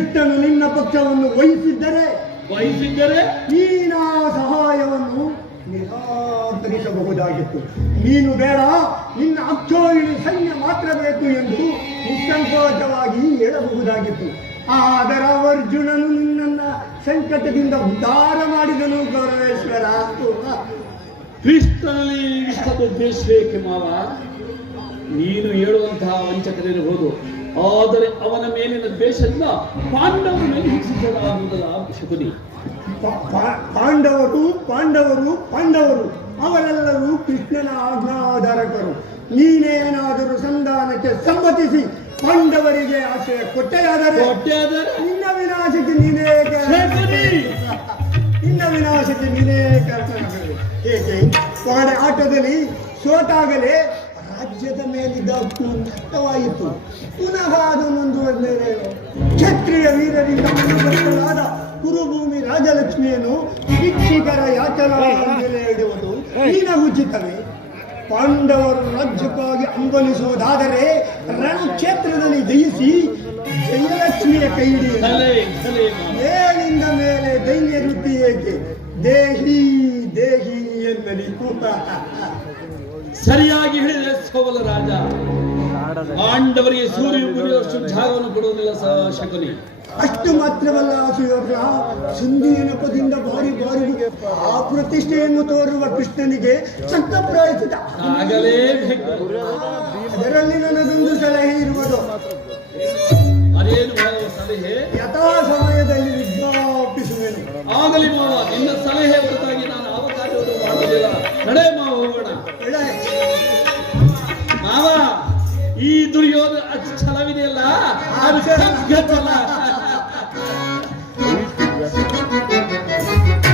ಕೃಷ್ಣನು ನಿನ್ನ ಪಕ್ಷವನ್ನು ವಹಿಸಿದ್ದರೆ ನೀನ ಸಹಾಯವನ್ನು ನಿರಾಕರಿಸಬಹುದಾಗಿತ್ತು. ನೀನು ಬೇಡ, ನಿನ್ನ ಅಕ್ಷೋಹಿಣಿ ಸೈನ್ಯ ಮಾತ್ರ ಬೇಕು ಎಂದು ನಿಸ್ಸಂಕೋಚವಾಗಿ ಹೇಳಬಹುದಾಗಿತ್ತು. ಆದರೆ ಅರ್ಜುನನು ನಿನ್ನನ್ನ ಸಂಕಟದಿಂದ ಉದ್ಧಾರ ಮಾಡಿದನು. ಗೌರವೇಶ್ವರ, ಕೃಷ್ಣನಲ್ಲಿ ಇಷ್ಟದ ಉದ್ದೇಶ ಬೇಕೆ ಮಾವ. ನೀನು ಹೇಳುವಂತಹ ವಂಚಕರಿರಬಹುದು, ಆದರೆ ಅವನ ಮೇಲಿನ ದ್ವೇಷದಿಂದ ಪಾಂಡವರನ್ನು ಹಿಂಸಿಸಲಾಗುವುದಲ್ಲ ಶಕುನಿ. ಪಾಂಡವರು ಪಾಂಡವರು ಪಾಂಡವರು ಅವರೆಲ್ಲರೂ ಕೃಷ್ಣನ ಆಜ್ಞಾಧಾರಕರು. ನೀನೇನಾದರೂ ಸಂಧಾನಕ್ಕೆ ಸಮ್ಮತಿಸಿ ಪಾಂಡವರಿಗೆ ಆಶಯ ಕೊಟ್ಟೆಯಾದರೆ ನಿನ್ನ ವಿನಾಶಕ್ಕೆ ನೀನೇ ಕರ್ತನಾಗಬೇಕು. ಏಕೆ ಆಟದಲ್ಲಿ ಸೋತಾಗಲೇ ರಾಜ್ಯದ ಮೇಲಿದ್ದ ಹಕ್ಕು ನಷ್ಟವಾಯಿತು. ಪುನಃ ಅದು ಮುಂದುವರೆದರೆ ಕ್ಷತ್ರಿಯ ವೀರರಿಂದ ಮುಂದುವರೆಸಲಾದ ಕುರುಭೂಮಿ ರಾಜಲಕ್ಷ್ಮಿಯನ್ನು ಶಿಕ್ಷಕರ ಯಾಚನಾ ಮೇಲೆ ಇಡುವುದು ಉಚಿತವೇ? ಪಾಂಡವರು ರಾಜ್ಯಕ್ಕಾಗಿ ಹಂಬಲಿಸುವುದಾದರೆ ರಣಕ್ಷೇತ್ರದಲ್ಲಿ ಜಯಿಸಿ ಜಯಲಕ್ಷ್ಮಿಯ ಕೈ ಮೇಲಿಂದ ಮೇಲೆ ದೈನ್ಯ ವೃತ್ತಿ ಏಕೆ? ದೇಹಿ ದೇಹಿ ಎನ್ನಲಿ. ಸರಿಯಾಗಿ ಹೇಳಿದರೆ ಸೋಬಲ ರಾಜ ಪಾಂಡವರಿಗೆ ಸೂರ್ಯ ಮುರಿಯುವಷ್ಟು ಜಾಗವನ್ನು ಕೊಡುವುದಿಲ್ಲ ಶಕುನಿ. ಅಷ್ಟು ಮಾತ್ರವಲ್ಲ ಸುಯೋಗ, ಸಿಂಧು ನೆನಪದಿಂದ ಬಾರಿ ಬಾರಿ ಆ ಪ್ರತಿಷ್ಠೆಯನ್ನು ತೋರುವ ಕೃಷ್ಣನಿಗೆ ಚಕ್ರಪ್ರಾಯಿಸಿದ. ಅದರಲ್ಲಿ ನನ್ನದೊಂದು ಸಲಹೆ ಇರುವುದು. ಅದೇನು ಸಲಹೆ? ಯಥಾ ಸಮಯದಲ್ಲಿ ವಿಜ್ಞಾಪಿಸುವೆನು. ಆಗಲಿ ಮಾವ, ನಿನ್ನ ಸಲಹೆ ಹೊರತಾಗಿ ನಾನು ಅವಕಾಶವನ್ನು ಮಾಡುವುದಿಲ್ಲ. ನಡೆ ಮಾವ, ಹೋಗೋಣ. ಮಾವ, ಈ ದುರ್ಯೋಧನ ಛಲವಿದೆಯಲ್ಲ, ಅದು